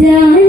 down.